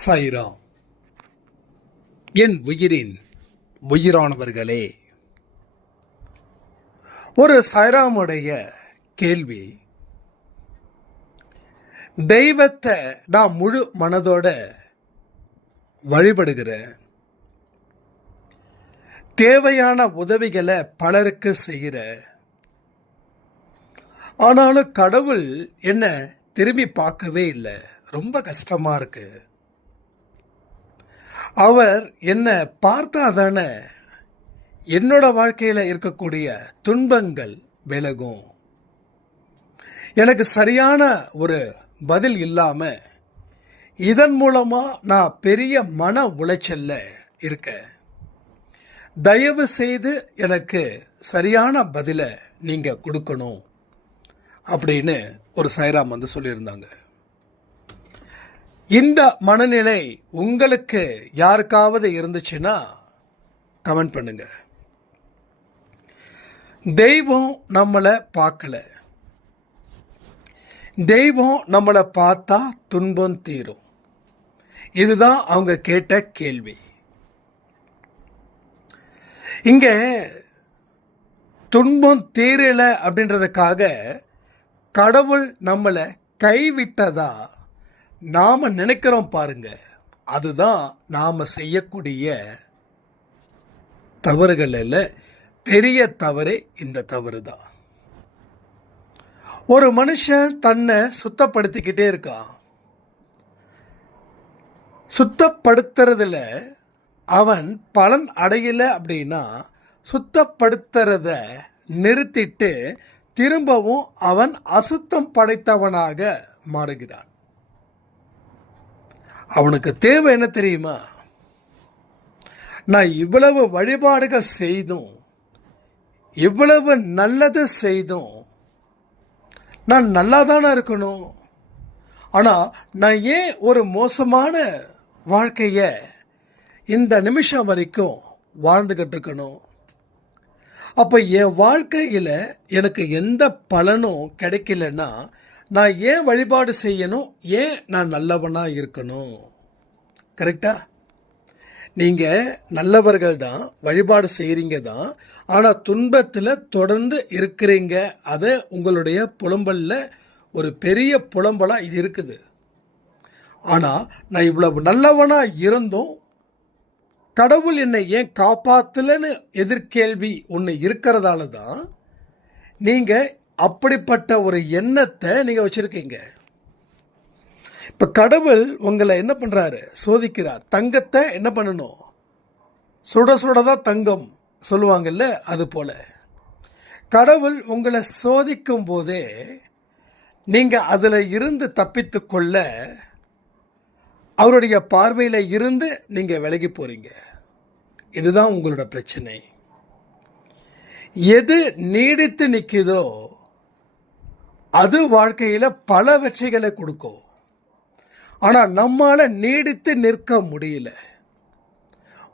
சாய்ராம். என் உயிரின் உயிரானவர்களே, ஒரு சாய்ராமுடைய கேள்வி. தெய்வத்தை நான் முழு மனதோட வழிபடுகிறேன், தேவையான உதவிகளை பலருக்கு செய்கிற, ஆனாலும் கடவுள் என்ன திரும்பி பார்க்கவே இல்லை, ரொம்ப கஷ்டமாக இருக்கு. அவர் என்னை பார்த்தா தானே என்னோட வாழ்க்கையில் இருக்கக்கூடிய துன்பங்கள் விலகும். எனக்கு சரியான ஒரு பதில் இல்லாமல் இதன் மூலமாக நான் பெரிய மன உளைச்சல்ல இருக்கேன். தயவு செய்து எனக்கு சரியான பதிலை நீங்கள் கொடுக்கணும் அப்படின்னு ஒரு சாய்ராம் சொல்லியிருந்தாங்க. இந்த மனநிலை உங்களுக்கு யாருக்காவது இருந்துச்சுன்னா கமெண்ட் பண்ணுங்க. தெய்வம் நம்மளை பார்க்கல, தெய்வம் நம்மளை பார்த்தா துன்பம் தீரும். இதுதான் அவங்க கேட்ட கேள்வி. இங்க துன்பம் தீரலை அப்படின்றதுக்காக கடவுள் நம்மளை கைவிட்டதா நாம் நினைக்கிறோம் பாருங்க. அதுதான் நாம் செய்யக்கூடிய தவறுகளில் பெரிய தவறே இந்த தவறு தான். ஒரு மனுஷன் தன்னை சுத்தப்படுத்திக்கிட்டே இருக்கான். சுத்தப்படுத்துறதுல அவன் பலன் அடையலை அப்படின்னா சுத்தப்படுத்துறத நிறுத்திட்டு திரும்பவும் அவன் அசுத்தம் படைத்தவனாக மாறுகிறான். அவனுக்கு தேவை என்ன தெரியுமா? நான் இவ்வளவு வழிபாடுகள் செய்தும், இவ்வளவு நல்லது செய்தும் நான் நல்லா தானே இருக்கணும். ஆனால் நான் ஏன் ஒரு மோசமான வாழ்க்கையை இந்த நிமிஷம் வரைக்கும் வாழ்ந்துக்கிட்டு இருக்கணும்? அப்போ என் வாழ்க்கையில் எனக்கு எந்த பலனும் கிடைக்கலன்னா நான் ஏன் வழிபாடு செய்யணும்? ஏன் நான் நல்லவனாக இருக்கணும்? கரெக்டா? நீங்கள் நல்லவர்கள் தான், வழிபாடு செய்கிறீங்க தான், ஆனால் துன்பத்தில் தொடர்ந்து இருக்கிறீங்க. அதை உங்களுடைய புலம்பலில் ஒரு பெரிய புலம்பலாக இது இருக்குது. ஆனால் நான் இவ்வளவு நல்லவனாக இருந்தும் கடவுள் என்னை ஏன் காப்பாற்றலைன்னு எதிர்கேள்வி ஒன்று இருக்கிறதால தான் நீங்கள் அப்படிப்பட்ட ஒரு எண்ணத்தை நீங்கள் வச்சுருக்கீங்க. இப்போ கடவுள் உங்களை என்ன பண்ணுறாரு? சோதிக்கிறார். தங்கத்தை என்ன பண்ணணும்? சுட சுட தான் தங்கம் சொல்லுவாங்கல்ல, அது போல் கடவுள் உங்களை சோதிக்கும் போதே நீங்கள் அதில் இருந்து தப்பித்து கொள்ள அவருடைய பார்வையில் இருந்து நீங்கள் விலகி போகிறீங்க. இதுதான் உங்களோட பிரச்சனை. எது நீடித்து நிற்குதோ அது வாழ்க்கையில் பல வெற்றிகளை கொடுக்கும். ஆனால் நம்மால் நீடித்து நிற்க முடியல.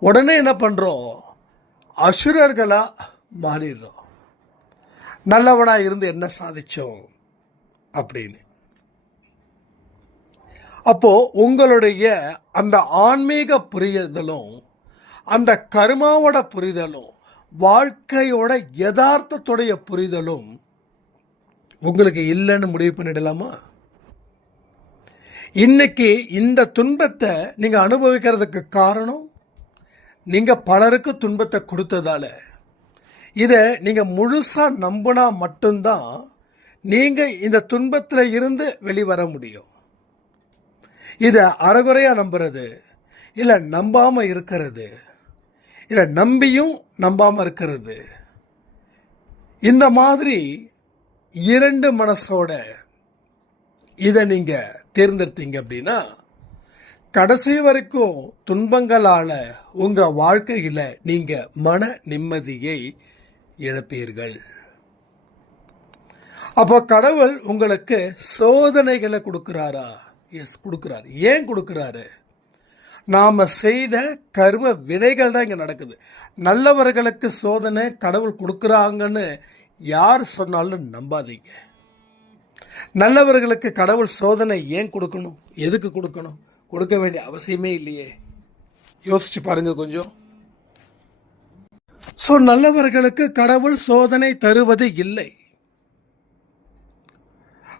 உடனே என்ன பண்ணுறோம்? அசுரர்களாக மாறிடுறோம். நல்லவனாக இருந்து என்ன சாதிச்சோம் அப்படின்னு. அப்போது உங்களுடைய அந்த ஆன்மீக புரிதலும் அந்த கர்மாவோட புரிதலும் வாழ்க்கையோட யதார்த்தத்துடைய புரிதலும் உங்களுக்கு இல்லைன்னு முடிவு பண்ணிடலாமா? இன்னைக்கு இந்த துன்பத்தை நீங்கள் அனுபவிக்கிறதுக்கு காரணம் நீங்கள் பலருக்கு துன்பத்தை கொடுத்ததால. இதை நீங்கள் முழுசாக நம்பினா மட்டும்தான் நீங்கள் இந்த துன்பத்தில் இருந்து வெளிவர முடியும். இதை அறகுறையாக நம்புறது, இல்லை நம்பாமல் இருக்கிறது, இல்லை நம்பியும் நம்பாமல் இருக்கிறது, இந்த மாதிரி இரண்டு மனசோட இதை நீங்கள் தேர்ந்தெடுத்தீங்க அப்படின்னா கடைசி வரைக்கும் துன்பங்களால் உங்கள் வாழ்க்கையில் நீங்கள் மன நிம்மதியை இழப்பீர்கள். அப்போ கடவுள் உங்களுக்கு சோதனைகளை கொடுக்குறாரா? எஸ், கொடுக்குறாரு. ஏன் கொடுக்குறாரு? நாம் செய்த கர்ம வினைகள் தான் இங்கே நடக்குது. நல்லவர்களுக்கு சோதனை கடவுள் கொடுக்குறாங்கன்னு யார் சொன்னாலும் நம்பாதீங்க. நல்லவர்களுக்கு கடவுள் சோதனை ஏன் கொடுக்கணும்? எதுக்கு கொடுக்கணும்? கொடுக்க வேண்டிய அவசியமே இல்லையே. யோசிச்சு பாருங்க கொஞ்சம். ஸோ நல்லவர்களுக்கு கடவுள் சோதனை தருவது இல்லை.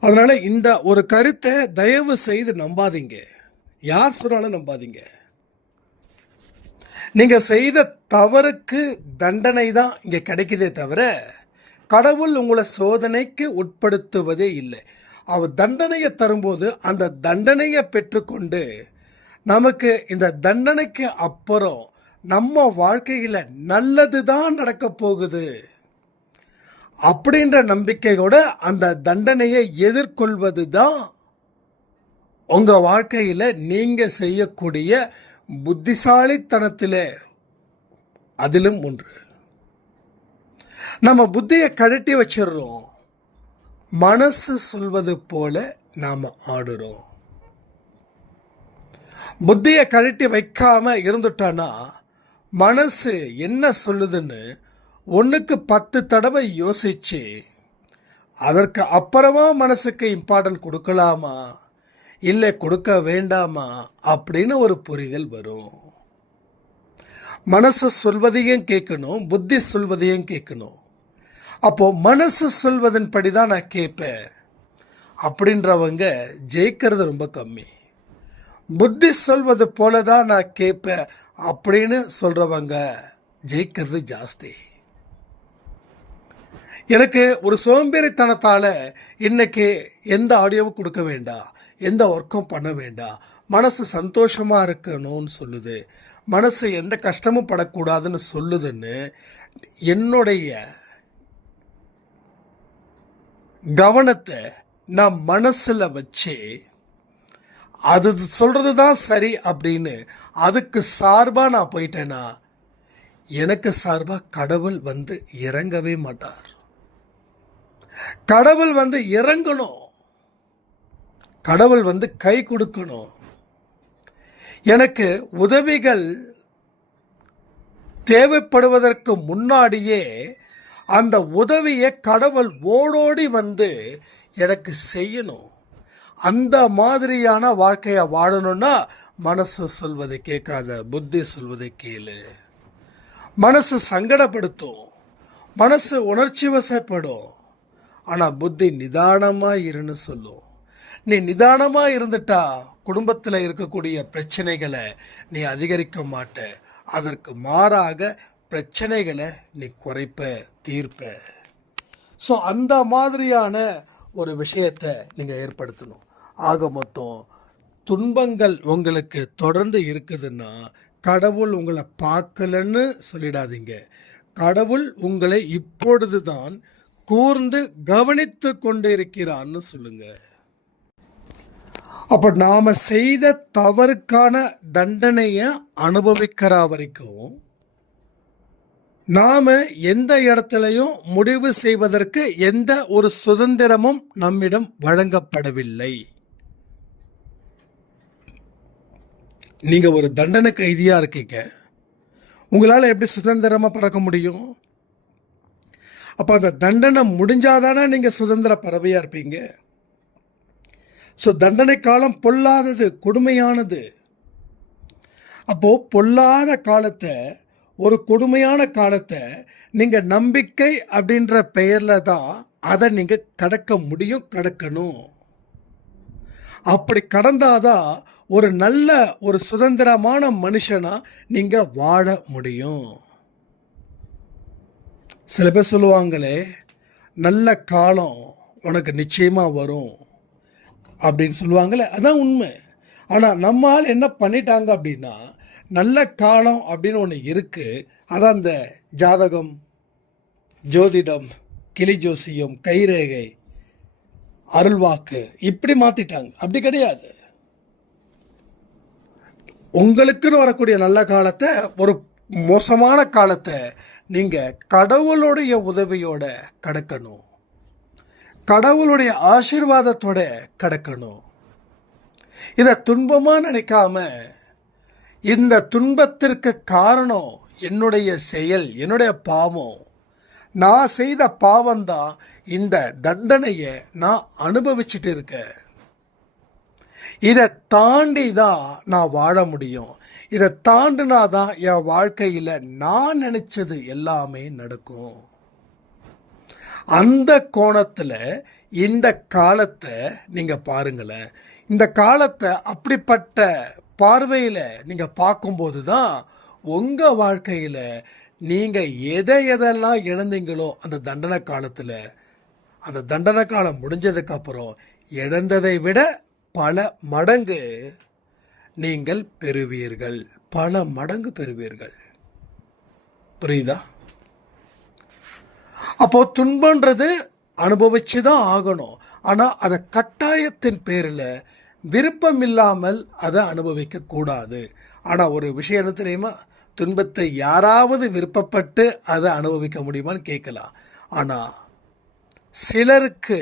அதனால இந்த ஒரு கருத்தை தயவு செய்து நம்பாதீங்க. யார் சொன்னாலும் நம்பாதீங்க. நீங்க செய்த தவறுக்கு தண்டனை தான் இங்க கிடைக்குதே தவிர கடவுள் உங்களை சோதனைக்கு உட்படுத்துவதே இல்லை. அவர் தண்டனையை தரும்போது அந்த தண்டனையை பெற்றுக்கொண்டு நமக்கு இந்த தண்டனைக்கு அப்புறம் நம்ம வாழ்க்கையில் நல்லது தான் நடக்க போகுது அப்படின்ற நம்பிக்கையோட அந்த தண்டனையை எதிர்கொள்வது தான் உங்கள் வாழ்க்கையில் நீங்கள் செய்யக்கூடிய புத்திசாலித்தனத்தில் அதிலும் ஒன்று. நம்ம புத்தியை கழட்டி வச்சிடுறோம். மனசு சொல்வது போல நாம் ஆடுறோம். புத்தியை கழட்டி வைக்காம இருந்துட்டோன்னா மனசு என்ன சொல்லுதுன்னு 1க்கு 10 தடவை யோசிச்சு அதற்கு அப்புறமா மனசுக்கு இம்பார்ட்டன்ட் கொடுக்கலாமா இல்லை கொடுக்க வேண்டாமா அப்படின்னு ஒரு புரிதல் வரும். மனசு சொல்வதையும் கேட்கணும், புத்தி சொல்வதையும் கேட்கணும். அப்போது மனசு சொல்வதன் படி தான் நான் கேட்பேன் அப்படின்றவங்க ஜெயிக்கிறது ரொம்ப கம்மி. புத்தி சொல்வது போல தான் நான் கேட்பேன் அப்படின்னு சொல்கிறவங்க ஜெயிக்கிறது ஜாஸ்தி. எனக்கு ஒரு சோம்பேறித்தனத்தால் இன்னைக்கு எந்த ஆடியோவும் கொடுக்க வேண்டாம், எந்த ஒர்க்கும் பண்ண வேண்டாம், மனசு சந்தோஷமாக இருக்கணும்னு சொல்லுது, மனசு எந்த கஷ்டமும் படக்கூடாதுன்னு சொல்லுதுன்னு என்னுடைய கவனத்தை நான் மனசில் வச்சு அது சொல்கிறது தான் சரி அப்படின்னு அதுக்கு சார்பாக நான் போயிட்டேன்னா எனக்கு சார்பாக கடவுள் வந்து இறங்கவே மாட்டார். கடவுள் வந்து இறங்கணும், கடவுள் வந்து கை கொடுக்கணும். எனக்கு உதவிகள் தேவைப்படுவதற்கு முன்னாடியே அந்த உதவியை கடவுள் ஓடோடி வந்து எனக்கு செய்யணும். அந்த மாதிரியான வாழ்க்கையை வாழணும்னா மனசு சொல்வதை கேட்காத, புத்தி சொல்வதை கேளு. மனசு சங்கடப்படுத்தும், மனசு உணர்ச்சி வசப்படும், ஆனால் புத்தி நிதானமாக இருன்னு சொல்லும். நீ நிதானமாக இருந்துட்டா குடும்பத்தில் இருக்கக்கூடிய பிரச்சனைகளை நீ அதிகரிக்க மாட்ட, அதற்கு மாறாக பிரச்சனைகளை நீ குறைப்ப, தீர்ப்ப. ஸோ அந்த மாதிரியான ஒரு விஷயத்தை நீங்கள் ஏற்படுத்தணும். ஆக மொத்தம் துன்பங்கள் உங்களுக்கு தொடர்ந்து இருக்குதுன்னா கடவுள் உங்களை பார்க்கலன்னு சொல்லிடாதீங்க. கடவுள் உங்களை இப்பொழுது தான் கூர்ந்து கவனித்து கொண்டு இருக்கிறான்னு சொல்லுங்க. அப்போ நாம் செய்த தவறுக்கான தண்டனையை அனுபவிக்கிற வரைக்கும் நாம் எந்த இடத்துலையும் முடிவு செய்வதற்கு எந்த ஒரு சுதந்திரமும் நம்மிடம் வழங்கப்படவில்லை. நீங்கள் ஒரு தண்டனை கைதியாக இருக்கீங்க, உங்களால் எப்படி சுதந்திரமாக பறக்க முடியும்? அப்போ அந்த தண்டனை முடிஞ்சாதானே நீங்கள் சுதந்திர பறவையாக இருப்பீங்க. ஸோ தண்டனை காலம் பொல்லாதது, கொடுமையானது. அப்போது பொல்லாத காலத்தை, ஒரு கொடுமையான காலத்தை நீங்கள் நம்பிக்கை அப்படின்ற பெயரில் தான் அதை நீங்கள் கடக்க முடியும், கடக்கணும். அப்படி கடந்தாதான் ஒரு நல்ல ஒரு சுதந்திரமான மனுஷனாக நீங்கள் வாழ முடியும். சில பேர் சொல்லுவாங்களே, நல்ல காலம் உனக்கு நிச்சயமாக வரும் அப்படின்னு சொல்லுவாங்களே, அதான் உண்மை. ஆனால் நம்மால் என்ன பண்ணிட்டாங்க அப்படின்னா, நல்ல காலம் அப்படின்னு ஒன்று இருக்குது, அதான் அந்த ஜாதகம், ஜோதிடம், கிளி ஜோசியம், கைரேகை, அருள்வாக்கு இப்படி மாற்றிட்டாங்க. அப்படி கிடையாது. உங்களுக்குன்னு வரக்கூடிய நல்ல காலத்தை, ஒரு மோசமான காலத்தை நீங்கள் கடவுளுடைய உதவியோட கடக்கணும், கடவுளுடைய ஆசீர்வாதத்தோட கடக்கணும். இதை துன்பமாக நினைக்காம, இந்த துன்பத்திற்கு காரணம் என்னுடைய செயல், என்னுடைய பாவம், நான் செய்த பாவம்தான் இந்த தண்டனையை நான் அனுபவிச்சுட்டு இருக்கேன். இதை தாண்டி தான் நான் வாழ முடியும். இதை தாண்டினா தான் என் வாழ்க்கையில் நான் நினச்சது எல்லாமே நடக்கும். அந்த கோணத்தில் இந்த காலத்தை நீங்கள் பாருங்களேன். இந்த காலத்தை அப்படிப்பட்ட பார்வையில் நீங்கள் பார்க்கும்போது தான் உங்கள் வாழ்க்கையில் நீங்கள் எதெல்லாம் இழந்தீங்களோ அந்த தண்டனை காலத்தில், அந்த தண்டனை காலம் முடிஞ்சதுக்கப்புறம் இழந்ததை விட பல மடங்கு நீங்கள் பெறுவீர்கள். பல மடங்கு பெறுவீர்கள். புரியுதா? அப்போது துன்பன்றது அனுபவிச்சு தான் ஆகணும். ஆனால் அதை கட்டாயத்தின் பேரில் விருப்பம் இல்லாமல் அதை அனுபவிக்கக்கூடாது. ஆனால் ஒரு விஷயம் என்ன தெரியுமா? துன்பத்தை யாராவது விருப்பப்பட்டு அதை அனுபவிக்க முடியுமான்னு கேட்கலாம். ஆனால் சிலருக்கு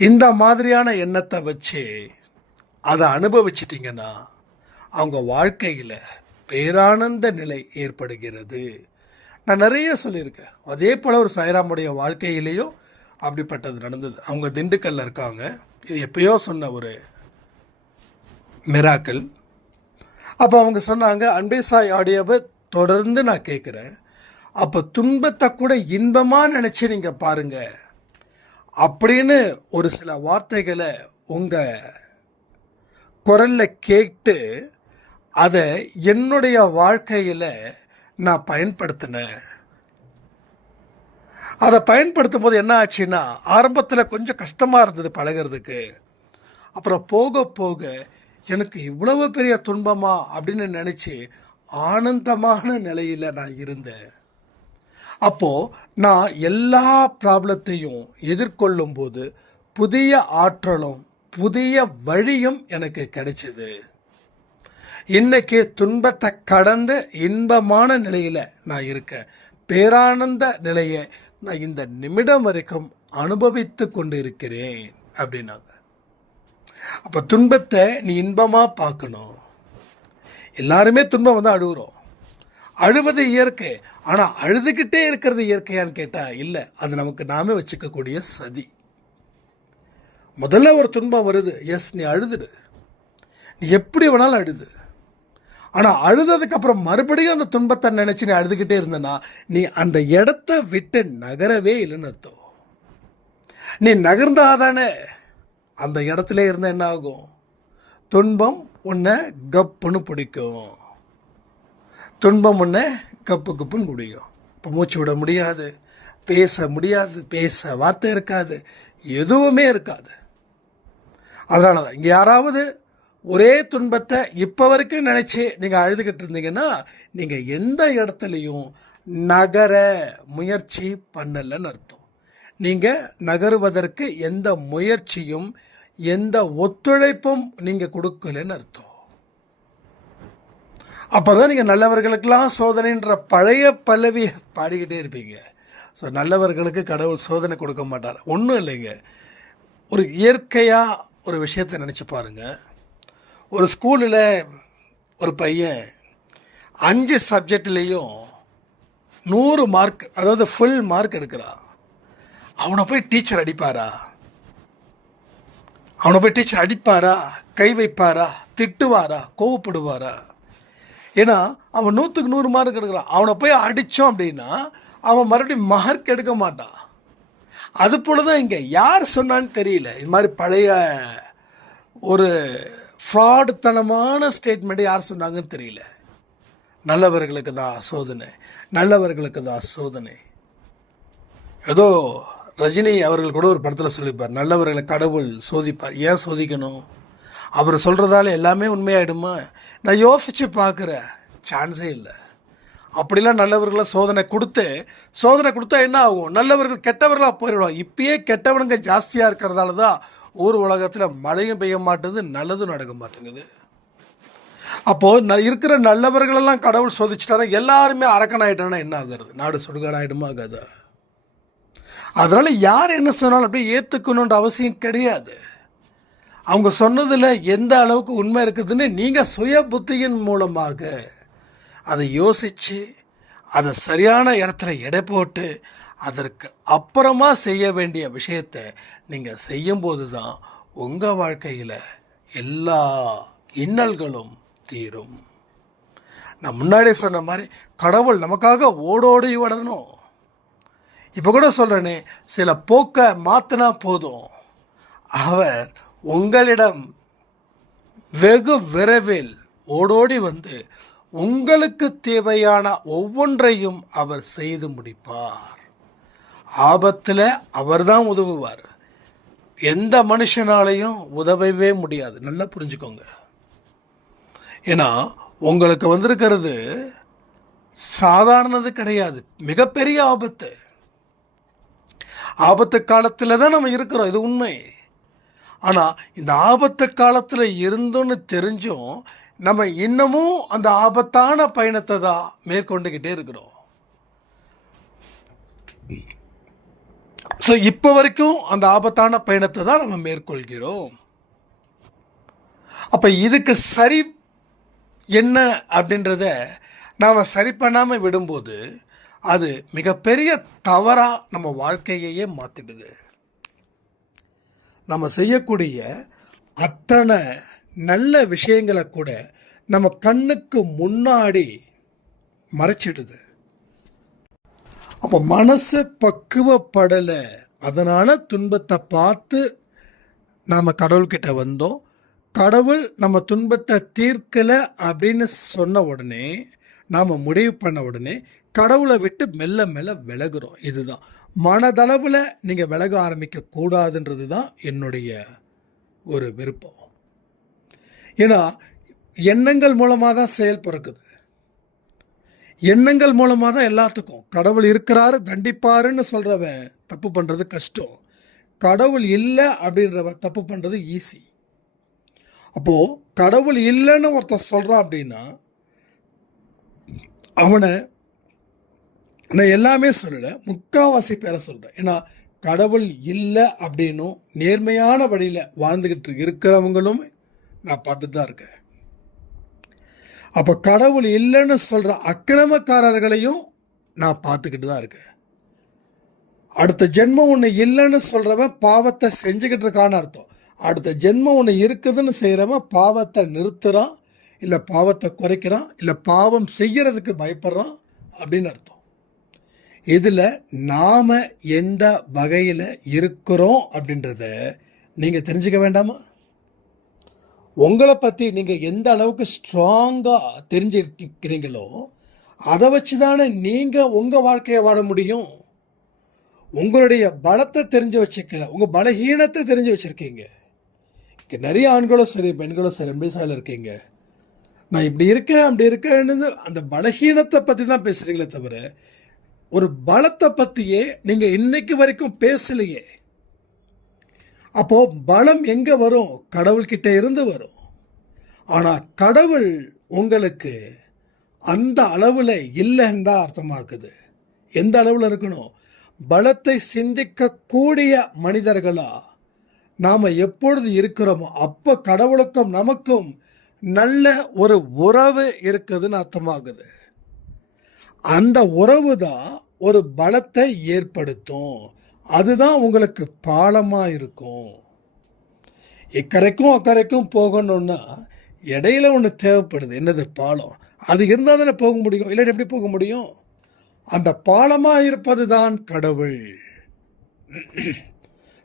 இந்த மாதிரியான எண்ணத்தை வச்சு அதை அனுபவிச்சிட்டிங்கன்னா அவங்க வாழ்க்கையில் பேரானந்த நிலை ஏற்படுகிறது. நான் நிறைய சொல்லியிருக்கேன். அதே போல் ஒரு சாய்ராமுடைய வாழ்க்கையிலையும் அப்படிப்பட்டது நடந்தது. அவங்க திண்டுக்கல்ல இருக்காங்க. இது எப்பயோ சொன்ன ஒரு மிராக்கிள். அப்போ அவங்க சொன்னாங்க, அன்பே சாய் ஆடியோவை தொடர்ந்து நான் கேட்குறேன். அப்போ துன்பத்தை கூட இன்பமாக நினச்சி நீங்கள் பாருங்கள் அப்படின்னு ஒரு சில வார்த்தைகளை உங்கள் குரலில் கேட்டு அதை என்னுடைய வாழ்க்கையில் நான் பயன்படுத்தினேன். அதை பயன்படுத்தும் போது என்ன ஆச்சுன்னா, ஆரம்பத்தில் கொஞ்சம் கஷ்டமாக இருந்தது பழகிறதுக்கு. அப்புறம் போக போக எனக்கு இவ்வளவு பெரிய துன்பமா அப்படின்னு நினச்சி ஆனந்தமான நிலையில் நான் இருந்தேன். அப்போது நான் எல்லா ப்ராப்ளத்தையும் எதிர்கொள்ளும் போது புதிய ஆற்றலும் புதிய வழியும் எனக்கு கிடைச்சிது. இன்னைக்கு துன்பத்தை கடந்து இன்பமான நிலையில் நான் இருக்கேன். பேரானந்த நிலையை நான் இந்த நிமிடம் வரைக்கும் அனுபவித்து கொண்டு இருக்கிறேன் அப்படின்னாங்க. அப்போ துன்பத்தை நீ இன்பமாக பார்க்கணும். எல்லாருமே துன்பம் வந்து அழுகுறோம். அழுவது இயற்கை. ஆனால் அழுதுகிட்டே இருக்கிறது இயற்கையான்னு கேட்டால் இல்லை. அது நமக்கு நாமே வச்சுக்கக்கூடிய சதி. முதல்ல ஒரு துன்பம் வருது, எஸ் நீ அழுதுடு, நீ எப்படி வேணாலும் அழுது. ஆனால் அழுததுக்கப்புறம் மறுபடியும் அந்த துன்பத்தை நினச்சி நீ அழுதுகிட்டே இருந்தனா நீ அந்த இடத்த விட்டு நகரவே இல்லைன்னு அர்த்தம். நீ நகர்ந்தாதானே அந்த இடத்துல இருந்தால் என்ன ஆகும்? துன்பம் உன்னை கப்புன்னு பிடிக்கும். துன்பம் உன்னை கப்பு கப்புன்னு பிடிக்கும். இப்போ மூச்சு விட முடியாது, பேச முடியாது, பேச வார்த்தை இருக்காது, எதுவுமே இருக்காது. அதனால தான் இங்கே யாராவது ஒரே துன்பத்தை இப்போ வரைக்கும் நினச்சி நீங்கள் அழுதுகிட்டு இருந்தீங்கன்னா நீங்கள் எந்த இடத்துலையும் நகர முயற்சி பண்ணலைன்னு அர்த்தம். நீங்கள் நகருவதற்கு எந்த முயற்சியும் எந்த ஒத்துழைப்பும் நீங்கள் கொடுக்கலன்னு அர்த்தம். அப்போ தான் நீங்கள் நல்லவர்களுக்கெல்லாம் சோதனைன்ற பழைய பல்லவியை பாடிக்கிட்டே இருப்பீங்க. ஸோ நல்லவர்களுக்கு கடவுள் சோதனை கொடுக்க மாட்டார். ஒன்றும் இல்லைங்க. ஒரு இயற்கையாக ஒரு விஷயத்தை நினச்சி பாருங்கள். ஒரு ஸ்கூலில் ஒரு பையன் 5 சப்ஜெக்ட்லேயும் 100 மார்க், அதாவது ஃபுல் மார்க் எடுக்கிறான். அவனை போய் டீச்சர் அடிப்பாரா? அவனை போய் டீச்சர் அடிப்பாரா? கை வைப்பாரா? திட்டுவாரா? கோவப்படுவாரா? ஏன்னா அவன் 100க்கு 100 மார்க் எடுக்கிறான். அவனை போய் அடித்தோம் அப்படின்னா அவன் மறுபடியும் மார்க் எடுக்க மாட்டான். அது போல தான் இங்கே யார் சொன்னான்னு தெரியல. இது மாதிரி பழைய ஒரு ஃப்ராடுத்தனமான ஸ்டேட்மெண்ட்டு யார் சொன்னாங்கன்னு தெரியல. நல்லவர்களுக்கு தான் சோதனை, நல்லவர்களுக்கு தான் சோதனை. ஏதோ ரஜினி அவர்கள் கூட ஒரு படத்தில் சொல்லியிருப்பார், நல்லவர்களை கடவுள் சோதிப்பார். ஏன் சோதிக்கணும்? அவர் சொல்கிறதால எல்லாமே உண்மையாயிடுமா? நான் யோசித்து பார்க்குறேன், சான்ஸே இல்லை. அப்படிலாம் நல்லவர்களை சோதனை கொடுத்தா என்ன ஆகும்? நல்லவர்கள் கெட்டவர்களாக போயிடுவாங்க. இப்பயே கெட்டவனுங்க ஜாஸ்தியாக இருக்கிறதால தான் ஊர் உலகத்தில் மழையும் பெய்ய மாட்டேங்குது, நல்லதும் நடக்க மாட்டேங்குது. அப்போது இருக்கிற நல்லவர்களெல்லாம் கடவுள் சோதிச்சிட்டாரா, எல்லாருமே அரக்கனாயிட்டானா என்ன ஆகிறது? நாடு சுடுகாடாயிடுமா ஆகாதா? அதனால் யார் என்ன சொன்னாலும் அப்படியே ஏற்றுக்கணுன்ற அவசியம் கிடையாது. அவங்க சொன்னதில் எந்த அளவுக்கு உண்மை இருக்குதுன்னு நீங்கள் சுய புத்தியின் மூலமாக அதை யோசித்து அதை சரியான இடத்துல எடை போட்டு அதற்கு அப்புறமா செய்ய வேண்டிய விஷயத்தை நீங்கள் செய்யும்போது தான் உங்கள் வாழ்க்கையில் எல்லா இன்னல்களும் தீரும். நான் முன்னாடியே சொன்ன மாதிரி கடவுள் நமக்காக ஓடோடி ஓடணும். இப்போ கூட சொல்கிறேனே, சில போக்கை மாற்றினா போதும், அவர் உங்களிடம் வெகு விரைவில் ஓடோடி வந்து உங்களுக்கு தேவையான ஒவ்வொன்றையும் அவர் செய்து முடிப்பார். ஆபத்தில் அவர் தான் உதவுவார். எந்த மனுஷனாலையும் உதவவே முடியாது. நல்லா புரிஞ்சுக்கோங்க. ஏன்னா உங்களுக்கு வந்திருக்கிறது சாதாரணது கிடையாது, மிகப்பெரிய ஆபத்து. ஆபத்து காலத்தில் தான் நம்ம இருக்கிறோம், இது உண்மை. ஆனால் இந்த ஆபத்து காலத்தில் இருந்தோன்னு தெரிஞ்சும் நம்ம இன்னமும் அந்த ஆபத்தான பயணத்தை தான் மேற்கொண்டுக்கிட்டே இருக்கிறோம். ஸோ இப்போ வரைக்கும் அந்த ஆபத்தான பயணத்தை தான் நம்ம மேற்கொள்கிறோம். அப்போ இதுக்கு சரி என்ன அப்படின்றத நாம் சரி பண்ணாமல் விடும்போது அது மிகப்பெரிய தவறாக நம்ம வாழ்க்கையையே மாற்றிடுது. நம்ம செய்யக்கூடிய அத்தனை நல்ல விஷயங்களை கூட நம்ம கண்ணுக்கு முன்னாடி மறைச்சிடுது. அப்போ மனசு பக்குவப்படலை, அதனால் துன்பத்தை பார்த்து நாம் கடவுள்கிட்ட வந்தோம். கடவுள் நம்ம துன்பத்தை தீர்க்கலை அப்படின்னு சொன்ன உடனே, நாம் முடிவு பண்ண உடனே கடவுளை விட்டு மெல்ல மெல்ல விலகுறோம். இதுதான் மனதளவில் நீங்கள் விலக ஆரம்பிக்கக்கூடாதுன்றது தான் என்னுடைய ஒரு விருப்பம். ஏன்னா எண்ணங்கள் மூலமாக தான் செயல் பிறக்குது. எண்ணங்கள் மூலமாக தான் எல்லாத்துக்கும். கடவுள் இருக்கிறாரு தண்டிப்பாருன்னு சொல்கிறவன் தப்பு பண்ணுறது கஷ்டம், கடவுள் இல்லை அப்படின்றவன் தப்பு பண்ணுறது ஈஸி. அப்போது கடவுள் இல்லைன்னு ஒருத்தன் சொல்கிறான் அப்படின்னா அவனை நான் எல்லாமே சொல்லலை, முக்கால்வாசி பேரை சொல்கிறேன். ஏன்னா கடவுள் இல்லை அப்படின்னும் நேர்மையான வழியில் வாழ்ந்துக்கிட்டு இருக்கிறவங்களும் நான் பார்த்துட்டு தான் இருக்கேன். அப்போ கடவுள் இல்லைன்னு சொல்கிற அக்கிரமக்காரர்களையும் நான் பார்த்துக்கிட்டு தான் இருக்கேன். அடுத்த ஜென்மம் ஒன்று இல்லைன்னு சொல்கிறவன் பாவத்தை செஞ்சுக்கிட்டு இருக்கான்னு அர்த்தம். அடுத்த ஜென்மம் ஒன்று இருக்குதுன்னு செய்கிறவன் பாவத்தை நிறுத்துகிறான், இல்லை பாவத்தை குறைக்கிறான், இல்லை பாவம் செய்கிறதுக்கு பயப்படுறான் அப்படின்னு அர்த்தம். இதில் நாம் எந்த வகையில் இருக்கிறோம் அப்படின்றத நீங்கள் தெரிஞ்சுக்க வேண்டாமா? உங்களை பற்றி நீங்கள் எந்த அளவுக்கு ஸ்ட்ராங்காக தெரிஞ்சிருக்கிறீங்களோ அதை வச்சு தானே நீங்கள் உங்கள் வாழ்க்கையை வாழ முடியும். உங்களுடைய பலத்தை தெரிஞ்சு வச்சுக்கல, உங்கள் பலஹீனத்தை தெரிஞ்சு வச்சுருக்கீங்க. இங்கே நிறைய ஆண்களும் சரி பெண்களும் சரி எம்பேசாவில் இருக்கீங்க. நான் இப்படி இருக்கேன் அப்படி இருக்கேன்னு அந்த பலஹீனத்தை பற்றி தான் பேசுகிறீங்களே தவிர ஒரு பலத்தை பற்றியே நீங்கள் இன்னைக்கு வரைக்கும் பேசலையே. அப்போது பலம் எங்கே வரும்? கடவுள்கிட்ட இருந்து வரும். ஆனால் கடவுள் உங்களுக்கு அந்த அளவில் இல்லைன்னு தான் அர்த்தமாக்குது. எந்த அளவில் இருக்கணும்? பலத்தை சிந்திக்கக்கூடிய மனிதர்களாக நாம் எப்பொழுது இருக்கிறோமோ அப்போ கடவுளுக்கும் நமக்கும் நல்ல ஒரு உறவு இருக்குதுன்னு அர்த்தமாகுது. அந்த உறவு தான் ஒரு பலத்தை ஏற்படுத்தும். அதுதான் உங்களுக்கு பாலமாக இருக்கும். இக்கரைக்கும் அக்கறைக்கும் போகணுன்னா இடையில ஒன்று தேவைப்படுது. என்னது? பாலம். அது இருந்தால் தானே போக முடியும், இல்லாட்டி எப்படி போக முடியும்? அந்த பாலமாக இருப்பது தான் கடவுள்.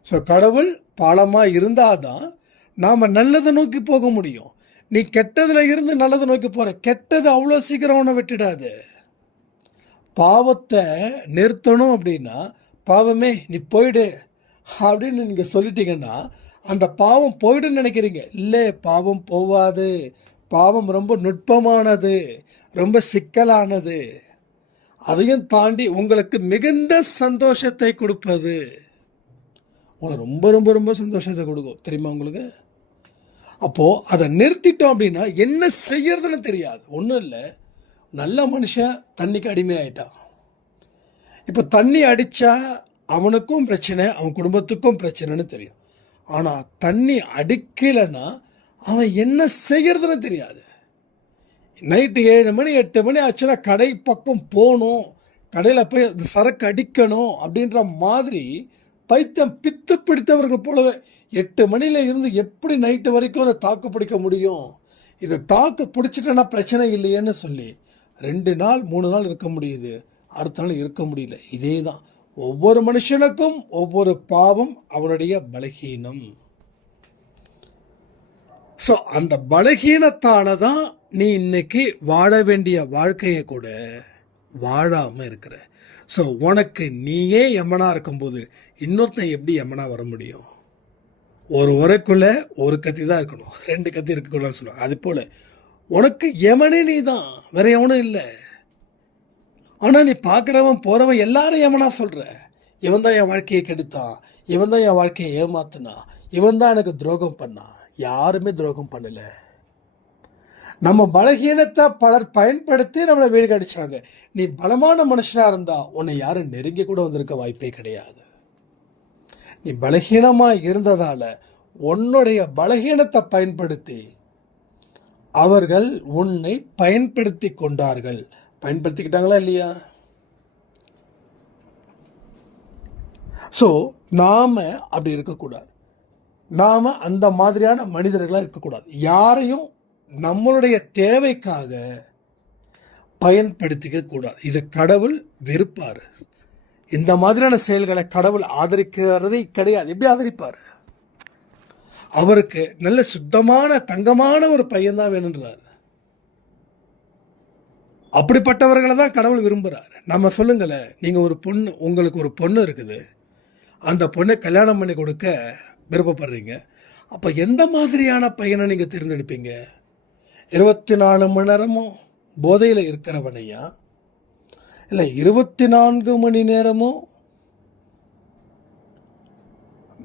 ஸோ கடவுள் பாலமாக இருந்தால் தான் நாம் நல்லதை நோக்கி போக முடியும். நீ கெட்டதில் இருந்து நல்லதை நோக்கி போகிற, கெட்டது அவ்வளோ சீக்கிரம் ஒன்று விட்டுடாது. பாவத்தை நிறுத்தணும் அப்படின்னா பாவமே நீ போயிடு அப்படின்னு நீங்கள் சொல்லிட்டீங்கன்னா அந்த பாவம் போயிடுன்னு நினைக்கிறீங்க. இல்லை, பாவம் போவாது. பாவம் ரொம்ப நுட்பமானது, ரொம்ப சிக்கலானது. அதையும் தாண்டி உங்களுக்கு மிகுந்த சந்தோஷத்தை கொடுப்பது. உங்களுக்கு ரொம்ப ரொம்ப ரொம்ப சந்தோஷத்தை கொடுக்கும், தெரியுமா உங்களுக்கு? அப்போது அதை நிறுத்திட்டோம் அப்படின்னா என்ன செய்யறதுன்னு தெரியாது. ஒன்றும் இல்லை, நல்ல மனுஷன் தண்ணிக்கு அடிமையாயிட்டான். இப்போ தண்ணி அடித்தா அவனுக்கும் பிரச்சனை, அவன் குடும்பத்துக்கும் பிரச்சனைன்னு தெரியும். ஆனால் தண்ணி அடிக்கலைன்னா அவன் என்ன செய்கிறதுன்னு தெரியாது. நைட்டு 7 மணி 8 மணி ஆச்சுன்னா கடை பக்கம் போகணும், கடையில் போய் அந்த சரக்கு அடிக்கணும் அப்படின்ற மாதிரி பைத்தியம் பித்து பிடித்தவர்கள் போலவே 8 மணியில் இருந்து எப்படி நைட்டு வரைக்கும் அதை தாக்கு பிடிக்க முடியும், இதை தாக்கு பிடிச்சிட்டேன்னா பிரச்சனை இல்லையேன்னு சொல்லி 2 நாள் 3 நாள் இருக்க முடியுது, அடுத்த நாள் இருக்க முடியல. இதே தான் ஒவ்வொரு மனுஷனுக்கும் ஒவ்வொரு பாவம் அவனுடைய பலகீனம். ஸோ அந்த பலகீனத்தால தான் நீ இன்னைக்கு வாழ வேண்டிய வாழ்க்கையை கூட வாழாமல் இருக்கிற. ஸோ உனக்கு நீயே எமனாக இருக்கும்போது இன்னொருத்தன் எப்படி எமனாக வர முடியும்? ஒரு உரைக்குள்ளே ஒரு கத்தி தான் இருக்கணும், 2 கத்தி இருக்கக்கூடாதுன்னு சொல்லுவாங்க. அது போல் உனக்கு எமனே நீ தான், வேற எவனும் இல்லை. ஆனால் நீ பார்க்குறவன் போகிறவன் எல்லாரும் எமனா சொல்கிற. இவன் தான் என் வாழ்க்கையை கெடுத்தான், இவன் தான் என் வாழ்க்கையை ஏமாத்தினான், இவன் தான் எனக்கு துரோகம் பண்ணான். யாருமே துரோகம் பண்ணலை. நம்ம பலகீனத்தை பலர் பயன்படுத்தி நம்மளை வீழ்கடிச்சாங்க. நீ பலமான மனுஷனாக இருந்தால் உன்னை யாரும் நெருங்கி கூட வந்திருக்க வாய்ப்பே கிடையாது. நீ பலகீனமாக இருந்ததால் உன்னுடைய பலகீனத்தை பயன்படுத்தி அவர்கள் உன்னை பயன்படுத்தி கொண்டார்கள். பயன்படுத்திக்கிட்டாங்களா இல்லையா? ஸோ நாம் அப்படி இருக்கக்கூடாது. நாம் அந்த மாதிரியான மனிதர்களாக இருக்கக்கூடாது. யாரையும் நம்மளுடைய தேவைக்காக பயன்படுத்திக்க கூடாது. இது கடவுள் வெறுப்பார். இந்த மாதிரியான செயல்களை கடவுள் ஆதரிக்கிறதே கிடையாது. எப்படி ஆதரிப்பார்? அவருக்கு நல்ல சுத்தமான தங்கமான ஒரு பையன்தான் வேணுன்றார். அப்படிப்பட்டவர்களை தான் கடவுள் விரும்புகிறார். நம்ம சொல்லுங்களேன், நீங்கள் ஒரு பொண்ணு, உங்களுக்கு ஒரு பொண்ணு இருக்குது, அந்த பொண்ணை கல்யாணம் பண்ணி கொடுக்க விருப்பப்படுறீங்க. அப்போ எந்த மாதிரியான பையனை நீங்கள் தேர்ந்தெடுப்பீங்க? 24 மணி நேரமும் போதையில் இருக்கிறவனையா, இல்லை 24 மணி நேரமும்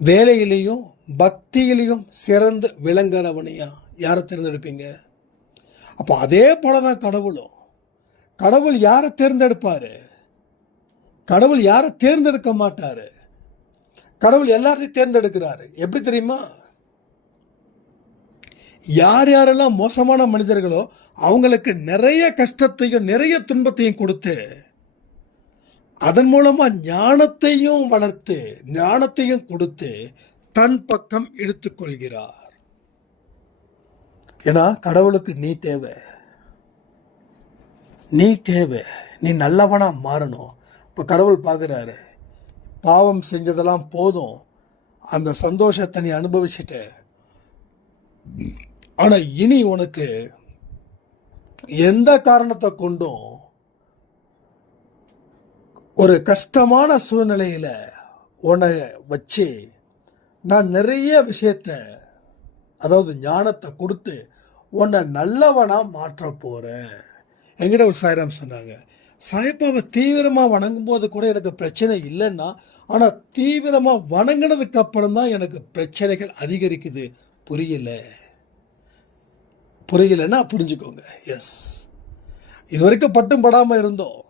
வேலையிலையும் பக்தியிலையும் சிறந்து விளங்குறவனையா? யாரை தேர்ந்தெடுப்பீங்க? அப்போ அதே போல தான் கடவுளும். கடவுள் யாரை தேர்ந்தெடுப்பார்? கடவுள் யாரை தேர்ந்தெடுக்க மாட்டார். கடவுள் எல்லாத்தையும் தேர்ந்தெடுக்கிறாரு. எப்படி தெரியுமா? யார் யாரெல்லாம் மோசமான மனிதர்களோ அவங்களுக்கு நிறைய கஷ்டத்தையும் நிறைய துன்பத்தையும் கொடுத்து அதன் மூலமாக ஞானத்தையும் வளர்த்து ஞானத்தையும் கொடுத்து தன் பக்கம் எடுத்துக்கொள்கிறார். ஏன்னா கடவுளுக்கு நீ தேவை, நீ தேவை, நீ நல்லவனாக மாறணும். இப்போ கடவுள் பார்க்குறாரு, பாவம் செஞ்சதெல்லாம் போதும், அந்த சந்தோஷத்தை நீ அனுபவிச்சுட்ட, ஆனால் இனி உனக்கு எந்த காரணத்தை கொண்டும் ஒரு கஷ்டமான சூழ்நிலையில் உன்னை வச்சு நான் நிறைய விஷயத்தை, அதாவது ஞானத்தை கொடுத்து உன்னை நல்லவனாக மாற்ற போகிறேன். என்கிட்ட ஒரு சாய்ராம் சொன்னாங்க, சாய்பாபா தீவிரமாக வணங்கும் போது கூட எனக்கு பிரச்சனை இல்லைன்னா, ஆனால் தீவிரமாக வணங்கினதுக்கு அப்புறம் தான் எனக்கு பிரச்சனைகள் அதிகரிக்குது. புரியலைன்னா புரிஞ்சுக்கோங்க. எஸ், இது வரைக்கும் பட்டும் படாமல் இருந்தோம்,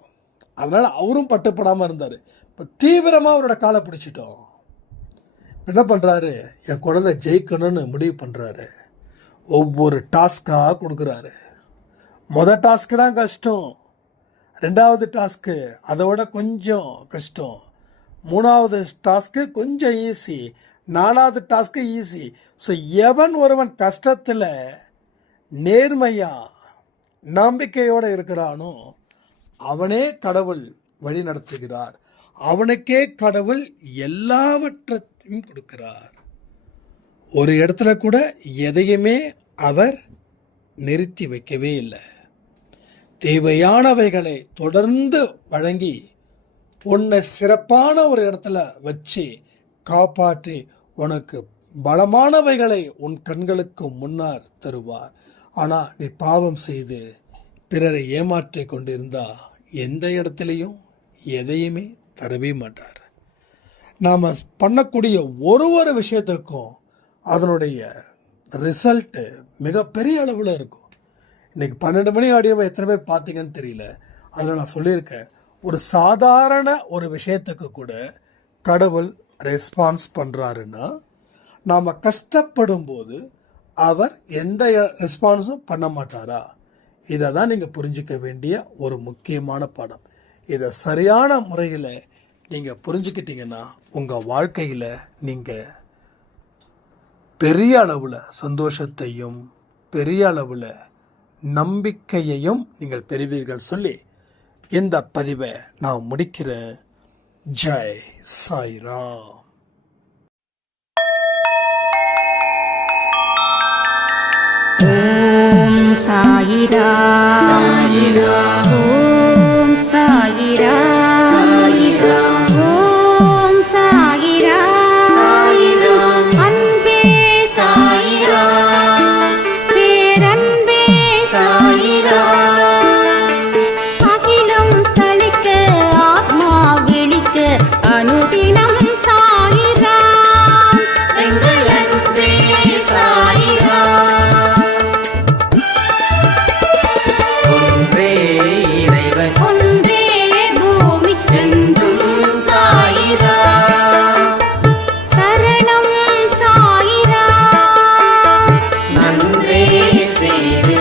அதனால் அவரும் பட்டுப்படாமல் இருந்தார். இப்போ தீவிரமாக அவரோட காலை பிடிச்சிட்டோம். என்ன பண்ணுறாரு? என் குழந்தை ஜெயிக்கணும்னு முடிவு பண்ணுறாரு. ஒவ்வொரு டாஸ்க்காக கொடுக்குறாரு. மொதல் டாஸ்க்கு தான் கஷ்டம், 2வது டாஸ்க்கு அதை விட கொஞ்சம் கஷ்டம், 3வது டாஸ்க்கு கொஞ்சம் ஈஸி, 4வது டாஸ்க்கு ஈஸி. ஸோ எவன் ஒருவன் கஷ்டத்தில் நேர்மையாக நம்பிக்கையோடு இருக்கிறானோ அவனே கடவுள் வழி நடத்துகிறார். அவனுக்கே கடவுள் எல்லாவற்றையும் கொடுக்கிறார். ஒரு இடத்துல கூட எதையுமே அவர் நிறுத்தி வைக்கவே இல்லை. தேவையானவைகளை தொடர்ந்து வழங்கி உன்னை சிறப்பான ஒரு இடத்துல வச்சு காப்பாற்றி உனக்கு பலமானவைகளை உன் கண்களுக்கு முன்னால் தருவார். ஆனால் நீ பாவம் செய்து பிறரை ஏமாற்றி கொண்டிருந்தா எந்த இடத்துலையும் எதையுமே தரவே மாட்டார். நாம் பண்ணக்கூடிய ஒரு விஷயத்துக்கும் அதனுடைய ரிசல்ட்டு மிகப்பெரிய அளவில் இருக்கும். இன்றைக்கி 12 மணி ஆடியோவை எத்தனை பேர் பார்த்தீங்கன்னு தெரியல. அதில் நான் சொல்லியிருக்கேன், ஒரு சாதாரண ஒரு விஷயத்துக்கு கூட கடவுள் ரெஸ்பான்ஸ் பண்ணுறாருன்னா நாம் கஷ்டப்படும் போது அவர் எந்த ரெஸ்பான்ஸும் பண்ண மாட்டாரா? இதை தான் நீங்கள் புரிஞ்சிக்க வேண்டிய ஒரு முக்கியமான பாடம். இதை சரியான முறையில் நீங்கள் புரிஞ்சுக்கிட்டீங்கன்னா உங்கள் வாழ்க்கையில் நீங்கள் பெரிய அளவில் சந்தோஷத்தையும் பெரிய அளவில் நம்பிக்கையையும் நீங்கள் பெறுவீர்கள் சொல்லி இந்த பதிவை நான் முடிக்கிறேன். ஜெய் சாய்ராம். ஓம் சாயிரா சாயிரா, ஓம் சாயிரா சாயிரா, ஓம் சாயிரா சாயிரா, அன்பே சாயிரா, பேரன்பே சாயிரா, அகிலம் தளிக்க ஆத்மா விழிக்க அனுதினம் சாயிரா, எங்கள் அன்பே சாயிரா. ஒன்றே இறைவன், ஒன்றே பூமிக்கென்றும் சாயிரா, சரணம் சாயிரா, நன்றே செய்து